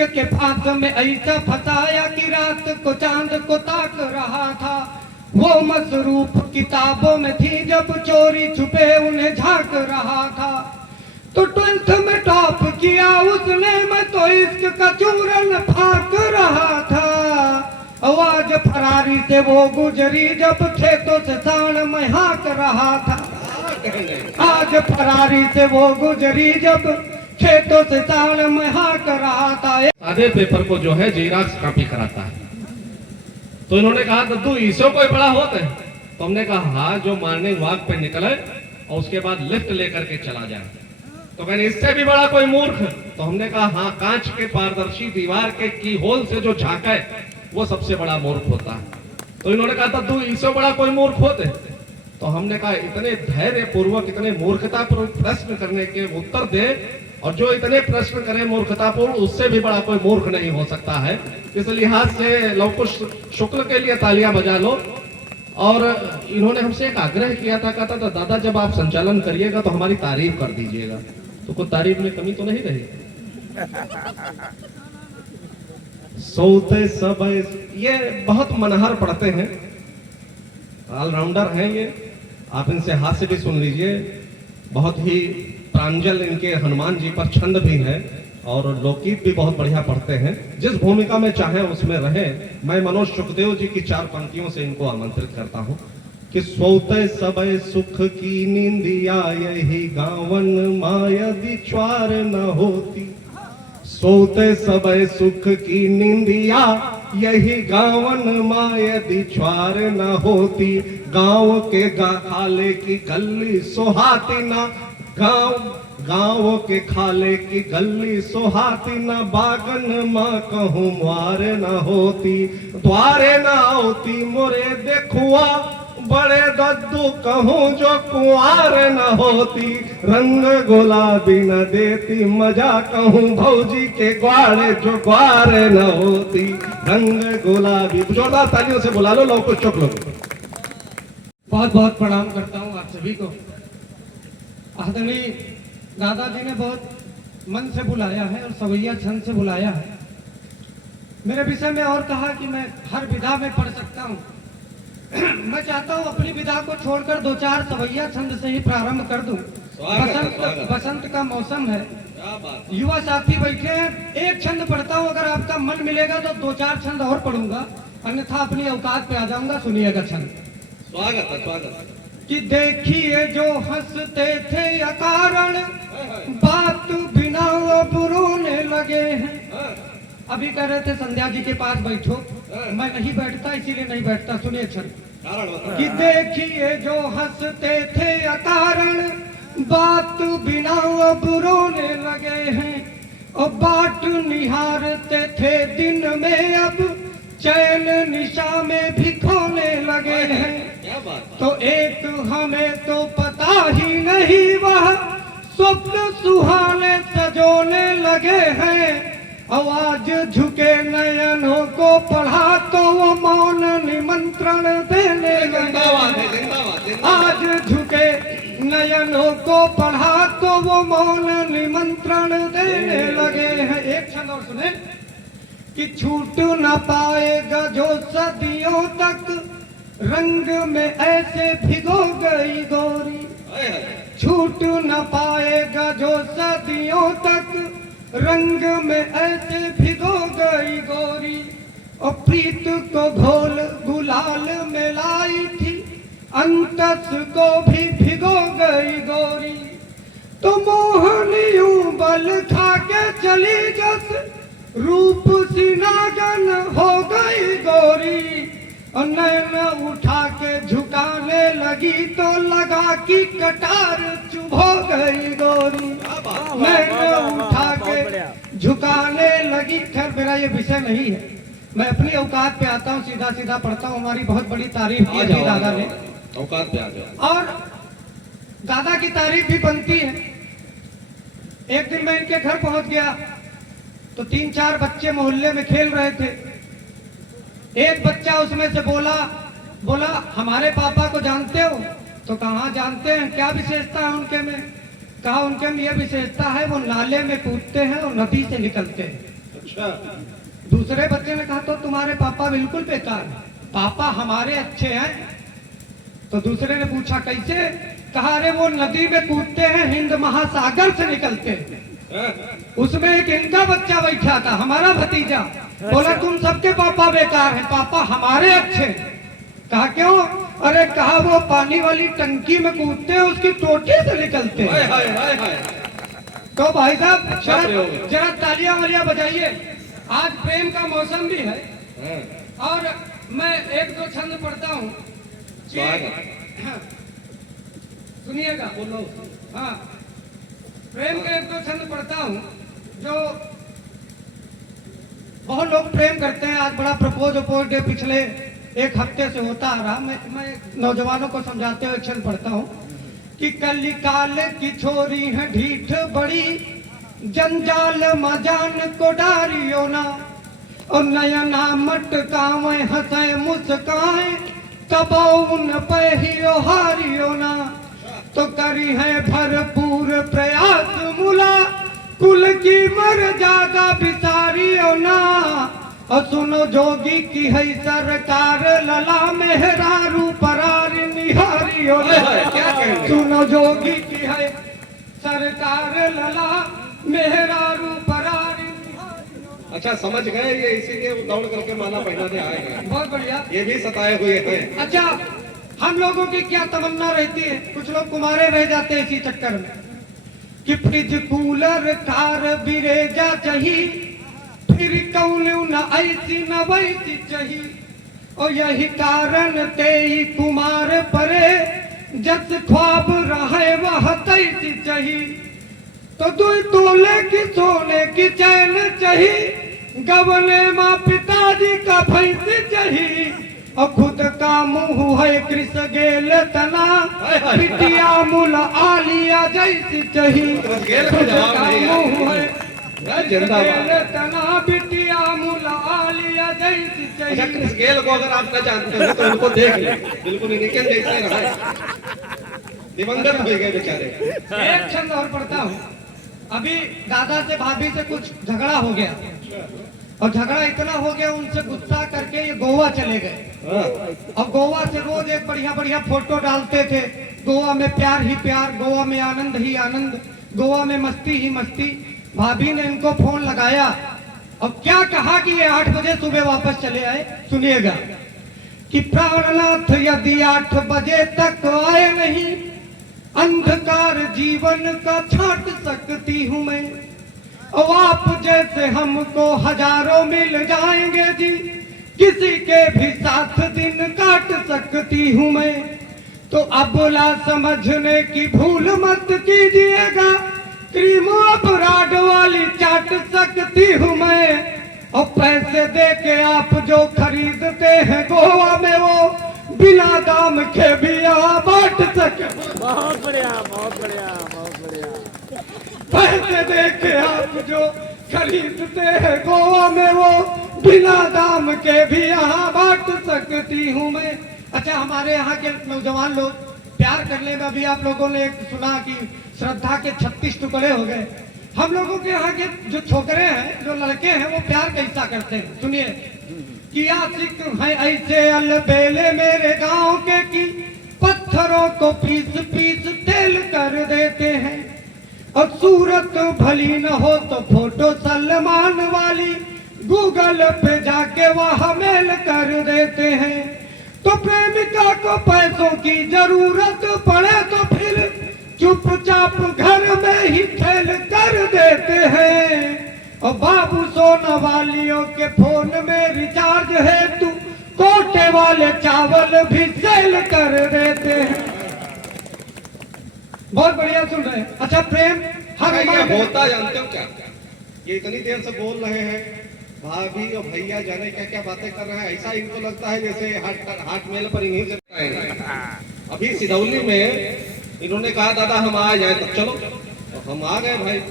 इश्क के फांस में ऐसा फंसाया कि रात को चांद को ताक रहा था। वो मसरूफ किताबों में थी जब चोरी छुपे उन्हें झांक रहा था। तो 12th में टॉप किया उसने, मैं तो इश्क का चूरन फाक रहा था। आवाज फरारी से वो गुजरी जब खेतों से सांड में हाँक रहा था। आज फरारी से वो गुजरी जब खेतों से सांड में हाँक रहा था। आधे पेपर को जो है जेरॉक्स कॉपी कराता है। तो इन्होंने कहा दद्दू इसो कोई बड़ा होता है? तो हमने कहा हाँ, जो मॉर्निंग वॉक पे निकले और उसके बाद लिफ्ट लेकर के चला जाए। तो कहने इससे भी बड़ा कोई मूर्ख? तो हमने कहा हाँ, कांच के पारदर्शी दीवार के की होल से जो झांका है वो सबसे बड़ा मूर्ख होता है। तो इन्होंने कहा दद्दू इससे बड़ा कोई मूर्ख होते? तो हमने कहा इतने धैर्य पूर्वक इतने मूर्खता पूर्वक प्रश्न करने के उत्तर दे, और जो इतने प्रश्न करे मूर्खतापूर्ण, उससे भी बड़ा कोई मूर्ख नहीं हो सकता है। इस लिहाज से लवकुश शुक्ल के लिए तालियां बजा लो। और इन्होंने हमसे एक आग्रह किया था, कहता था दादा जब आप संचालन करिएगा तो हमारी तारीफ कर दीजिएगा। तो कोई तारीफ में कमी तो नहीं रही? सोते सब ये बहुत मनहर पढ़ते हैं, ऑलराउंडर हैं ये। आप इनसे हास्य भी सुन लीजिए। बहुत ही प्रांजल इनके हनुमान जी पर छंद भी है, और लोकगीत भी बहुत बढ़िया पढ़ते हैं। जिस भूमिका में चाहे उसमें रहे। मैं मनोज सुखदेव जी की 4 पंक्तियों से इनको आमंत्रित करता हूं कि सोते सबय सुख की नींदिया, यही गावन माया दिछवार न होती। सोते सबय सुख की नींदिया, यही गावन माया दिछवार न होती। गांव के खाले की गली सोहाती ना, गांव के खाले की गली सोहाती न, बागन माँ कहूँ मार न होती। द्वारे न होती मोरे देखुआ, बड़े दद्दू कहूँ जो कुंवार न होती। रंग गुलाबी न देती, मजा कहूँ भौजी के ग्वारे जो ग्वार न होती। रंग गुलाबी। जोरदार तालियों से बुला लो लवकुश शुक्ल। बहुत बहुत प्रणाम करता हूँ आप सभी को। आदरणीय दादाजी ने बहुत मन से बुलाया है और सवैया छंद से बुलाया है। मेरे विषय में और कहा कि मैं हर विधा में पढ़ सकता हूँ। मैं चाहता हूँ अपनी विधा को छोड़कर 2-4 सवैया छंद से ही प्रारंभ कर दूं। बसंत का मौसम है, युवा साथी बैठे हैं। एक छंद पढ़ता हूँ, अगर आपका मन मिलेगा तो 2-4 छंद और पढ़ूंगा, अन्यथा अपनी औकात पे आ जाऊंगा। सुनिएगा छंद। स्वागत है, स्वागत है। कि देखिए जो हंसते थे अकारण, बात बिना अब रोने लगे हैं। अभी कह रहे थे संध्या जी के पास बैठो, मैं नहीं बैठता, इसीलिए नहीं बैठता। सुनिए छंद। कि देखिए जो हंसते थे अकारण, बात बिना अब रोने लगे हैं। और बाट निहारते थे दिन में, अब चैन निशा में भी खोने लगे हैं। तो एक हमें तो पता ही नहीं, वह स्वप्न सुहाने सजोने लगे हैं। आवाज झुके नयनों को पढ़ा तो वो मौन निमंत्रण देने लगे। आज झुके नयनों को पढ़ा तो वो मौन निमंत्रण देने लगे हैं। एक छंद और सुने कि छूट न पाएगा जो सदियों तक, रंग में ऐसे भिगो गई गोरी। छूट न पाएगा जो सदियों तक, रंग में ऐसे भिगो गई गोरी। और प्रीत को घोल गुलाल में लाई थी, अंतस को भी भिगो गई गोरी। तो मोहनियों बल खा के चली जस, रूप सी नागन हो गई गोरी। और नैन उठा के झुकाने लगी तो लगा कि कटार चुभो गई गोरी। नैन उठा के झुकाने लगी। खैर मेरा ये विषय नहीं है, मैं अपनी औकात पे आता हूँ, सीधा सीधा पढ़ता हूँ। हमारी बहुत बड़ी तारीफ की थी दादा ने, औकात पे आ जाओ। और दादा की तारीफ भी बनती है। एक दिन मैं इनके घर पहुंच गया तो 3-4 बच्चे मोहल्ले में खेल रहे थे। एक बच्चा उसमें से बोला हमारे पापा को जानते हो? तो कहा जानते हैं, क्या विशेषता है उनके में? कहा उनके में यह विशेषता है वो नाले में कूदते हैं और नदी से निकलते हैं। अच्छा। दूसरे बच्चे ने कहा तो तुम्हारे पापा बिल्कुल बेकार हैं, पापा हमारे अच्छे हैं। तो दूसरे ने पूछा कैसे? कहा अरे वो नदी में कूदते हैं, हिंद महासागर से निकलते हैं, उसमें एक इनका बच्चा बैठा था, हमारा भतीजा। बोला तुम सबके पापा बेकार हैं, पापा हमारे अच्छे हैं। कहा क्यों? अरे कहा वो पानी वाली टंकी में कूदते हैं, उसकी टोटी से निकलते हैं। हाय हाय हाय हाय। तो भाई साहब अच्छा प्रयोग। जरा तालियां वालियां बजाइए, आज प्रेम का मौसम भी है। हाँ। और मैं एक दो छंद पढ़ता हूँ, स्वागत। सुनिएगा। बोलो। हाँ, प्रेम के एक दो छंद पढ़ता हूँ जो बहुत लोग प्रेम करते हैं। आज बड़ा प्रपोज अपोज डे पिछले एक हफ्ते से होता आ रहा। मैं नौजवानों को समझाते हुए एक छंद पढ़ता हूँ कि कली काल की छोरी है ढीठ बड़ी, जंजाल मजान को डारियो ना, और नयना मटकावे हंसे मुस्काए, कबौन पे हियो हारियो ना। तो करी है भरपूर प्रयास मुला, कुल की मर्यादा बिसारियो ना। और सुनो जोगी की है सरकार, लला मेहरारू परार निहारियो ना। क्या कहेंगे? सुनो जोगी की है सरकार, लला मेहरारू परार निहारियो ना। अच्छा समझ गए, ये इसीलिए वो दौड़ करके माला पहनाने आए हैं। बहुत बढ़िया। ये भी सताए हुए हैं। अच्छा, हम लोगों की क्या तमन्ना रहती है, कुछ लोग कुमारे रह जाते हैं इसी चक्कर में कि फ्रिज कूलर कार बिरेजा चाहिए, फिर कौन न ऐसी न वैसी चाहिए। और यही कारण ते ही कुमार परे, जस ख्वाब रहे वह तैसी चाहिए। तो दो तोले की सोने की चैन चाहिए, गवने माँ पिताजी का भैंस चाहिए। और खुद का मुंह है कृष गेल तना, बिटिया मुल आलिया जैसी चाहिए। खुद का मुंह है जिंदाबाद। तना, बिटिया मुल आलिया जैसी अच्छा चाहिए। क्रिस गेल को अगर आप न जानते हो तो उनको देख ले, बिल्कुल इनके जैसे रहे, दिवंगत हो गए बेचारे। एक छंद और पढ़ता हूँ। अभी दादा से भाभी से कुछ झगड़ा हो गया, और झगड़ा इतना हो गया उनसे गुस्सा करके ये गोवा चले गए। और गोवा से रोज एक बढ़िया बढ़िया फोटो डालते थे, गोवा में प्यार ही प्यार, गोवा में आनंद ही आनंद, गोवा में मस्ती ही मस्ती। भाभी ने इनको फोन लगाया और क्या कहा कि ये 8 बजे सुबह वापस चले आए। सुनिएगा कि प्राणनाथ यदि 8 बजे तक आए नहीं, अंधकार जीवन का छाट सकती हूँ मैं। और आप जैसे हमको हजारों मिल जाएंगे जी, किसी के भी साथ दिन काट सकती हूँ मैं। तो अबला समझने की भूल मत कीजिएगा, क्रीम अपराध वाली चाट सकती हूँ मैं। और पैसे दे के आप जो खरीदते हैं गोवा में, वो बिना दाम के भी यहाँ बांट सके। बहुत बढ़िया, बहुत बढ़िया, बहुत बढ़िया। पैसे दे के आप जो खरीदते हैं गोवा में, वो बिना दाम के भी यहाँ बांट सकती हूँ मैं। अच्छा, हमारे यहाँ के नौजवान लोग प्यार करने में, अभी आप लोगों ने एक सुना कि श्रद्धा के 36 टुकड़े हो गए। हम लोगों के यहाँ के जो छोकरे हैं, जो लड़के हैं, वो प्यार कैसा करते हैं सुनिए कि आशिक है ऐसे अलबेले मेरे गांव के की, पत्थरों को पीस पीस तेल कर देते हैं। और सूरत भली न हो तो फोटो सलमान वाली गूगल पे जाके वह मेल कर देते हैं। तो प्रेमिका को पैसों की जरूरत पड़े तो फिर चुपचाप घर में ही खेल कर देते हैं। और बाबू सोना वालियों के फोन में रिचार्ज है, तू कोटे वाले चावल भी सेल कर देते हैं। बहुत बढ़िया सुन रहे हैं। अच्छा, प्रेम हर ये होता जानते हो क्या? ये इतनी देर से बोल रहे हैं, भाभी और भैया जाने क्या क्या बातें कर रहे हैं, ऐसा इनको लगता है जैसे हाट मेल पर इन्हीं से बताएंगे। अभी सिदौली में इन्होंने कहा दादा हम आ जाए, तो चलो तो हम आ गए भाई।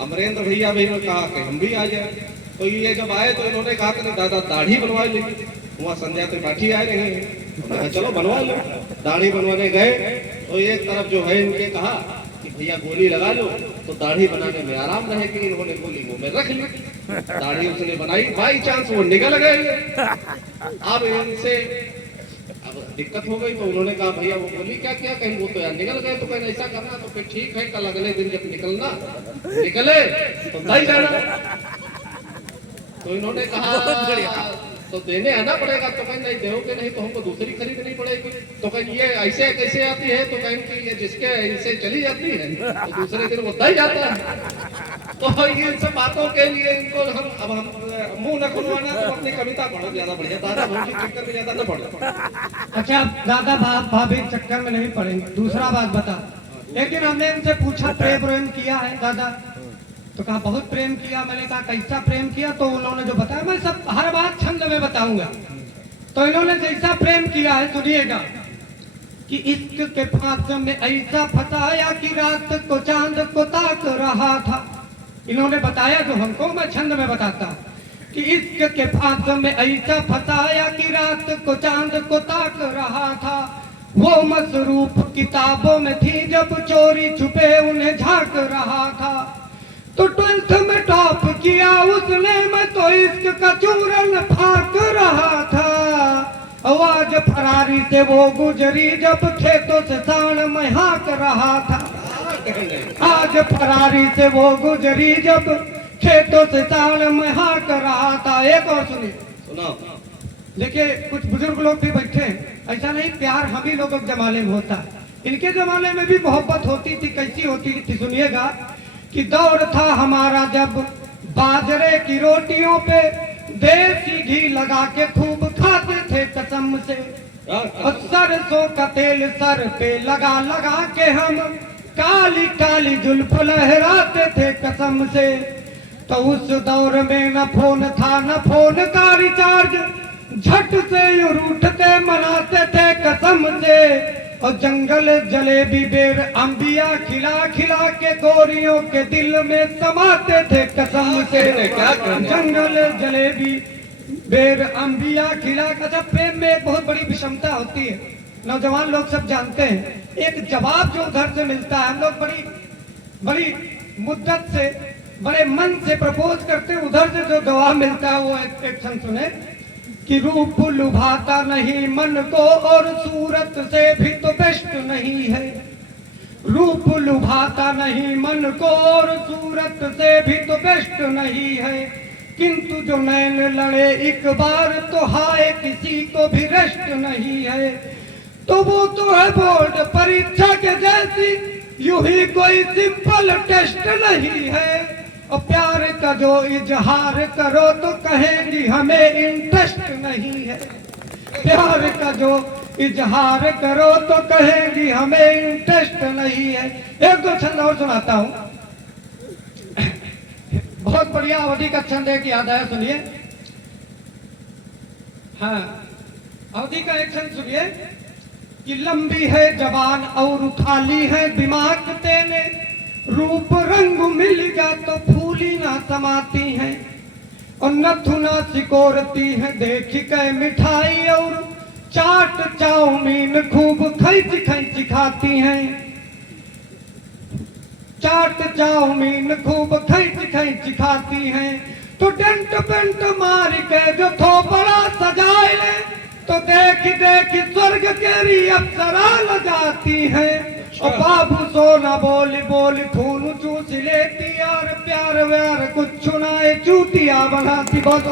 अमरेंद्र भैया भी ने कहा कि हम भी आ जाए। तो ये जब आए तो इन्होंने कहा कि दादा दाढ़ी बनवा लीजिए। वहाँ संध्या त्रिपाठी आ रहे हैं, चलो बनवा लो। दाढ़ी बनवाने गए तो एक तरफ जो है इनके कहा कि भैया गोली लगा लो तो दाढ़ी बनाने में आराम रहेगी। इन्होंने गोली मुंह में रख ली, दाढ़ी उसने बनाई, बाई चांस वो निकल गई। अब इनसे अब दिक्कत हो गई तो उन्होंने कहा भैया वो गोली क्या किया, कहीं वो तो यार निकल गए, तो कहीं ऐसा करना तो फिर ठीक है, कल अगले दिन जब निकलना निकले तो दही जाना। तो इन्होंने कहा तो देने आना पड़ेगा, तो कहीं नहीं दोगे नहीं तो हमको दूसरी खरीदनी पड़ेगी। तो कहीं ये ऐसे कैसे आती है, तो कहीं कि ये जिसके ऐसे चली जाती है तो दूसरे दिन वो दही जाता है। तो ये सब बातों के लिए इनको हम मुंह न खुलवाना, तो अपनी कविता पढ़ो ज्यादा बढ़िया, दादा भाभी चक्कर में ज्यादा न पढ़ो। अच्छा दादा भाभी चक्कर में नहीं पड़ेंगे, दूसरा बात बता। लेकिन हमने इनसे पूछा प्रेम किया है दादा, तो कहा बहुत प्रेम किया। मैंने कहा कैसा प्रेम किया, तो उन्होंने जो बताया मैं सब हर बात छंद में बताऊंगा। तो इन्होंने जैसा प्रेम किया है सुनिएगा कि इश्क के फांस में ऐसा फसाया कि रात को चांद को ताक रहा था। इन्होंने बताया जो हमको, मैं छंद में बताता हूँ कि इश्क के फांस में ऐसा फसाया कि रात को चांद को ताक रहा था। वो मसरूफ किताबों में थी जब चोरी छुपे उन्हें झांक रहा था। तो 12th में टॉप किया उसने, मैं तो इश्क का चूरन फाक रहा था। आवाज फरारी से वो गुजरी जब खेतों से सांड में हाँक रहा था। आज फरारी से वो गुजरी जब खेतों से सांड में हाँक रहा था। एक और सुनिए, सुनाओ। देखिए कुछ बुजुर्ग लोग भी बैठे हैं, ऐसा नहीं प्यार हम ही लोगों के जमाने में होता, इनके जमाने में भी मोहब्बत होती थी। कैसी होती थी सुनिएगा कि दौर था हमारा जब बाजरे की रोटियों पे देसी घी लगा के खूब खाते थे कसम से। और सरसों का तेल सर पे लगा लगा के हम काली काली जुल्फ लहराते थे कसम से। तो उस दौर में न फोन था न फोन का रिचार्ज, झट से यूं रूठते मनाते थे कसम से। और जंगल जलेबी बेर अंबिया खिला खिला के गोरियों के दिल में समाते थे कसम से। क्या जंगल जलेबी बेर अंबिया खिला। अच्छा प्रेम में एक बहुत बड़ी विषमता होती है, नौजवान लोग सब जानते हैं। एक जवाब जो उधर से मिलता है, हम लोग बड़ी मुद्दत से बड़े मन से प्रपोज करते हैं, उधर से जो जवाब मिलता है वो एक क्षण सुने कि रूप लुभाता नहीं मन को और सूरत से भी तो बेस्ट नहीं है। रूप लुभाता नहीं मन को और सूरत से भी तो बेस्ट नहीं है। किंतु जो नैन लड़े एक बार तो हाय किसी को भी रेस्ट नहीं है। तो वो तो है बोर्ड परीक्षा के जैसी, यूं ही कोई सिंपल टेस्ट नहीं है। और प्यार का जो इजहार करो तो कहेंगी हमें इंटरेस्ट नहीं है। प्यार का जो इजहार करो तो कहेंगी हमें इंटरेस्ट नहीं है। एक दो छंद और सुनाता हूँ, बहुत बढ़िया अवधि का छंद एक याद आया, सुनिए। हाँ अवधि का एक छंद सुनिए कि लंबी है जबान और खाली है दिमाग तेने, रूप रंग मिल गया तो फूली ना समाती हैं। और नथुना सिकोरती है देख के मिठाई और चाट चाउमीन खूब खैच खैच खाती हैं। चाट चाउमीन खूब खैच खैच खाती हैं। तो डेंट पेंट मार के जो थोपड़ा सजाए ले, तो देख देख स्वर्ग केरी अप्सरा लगाती हैं। और बाबू सोना बोली बोली खून चूस लेती यार, प्यार व्यार कुछ सुनाए चूतिया बनाती। बहुत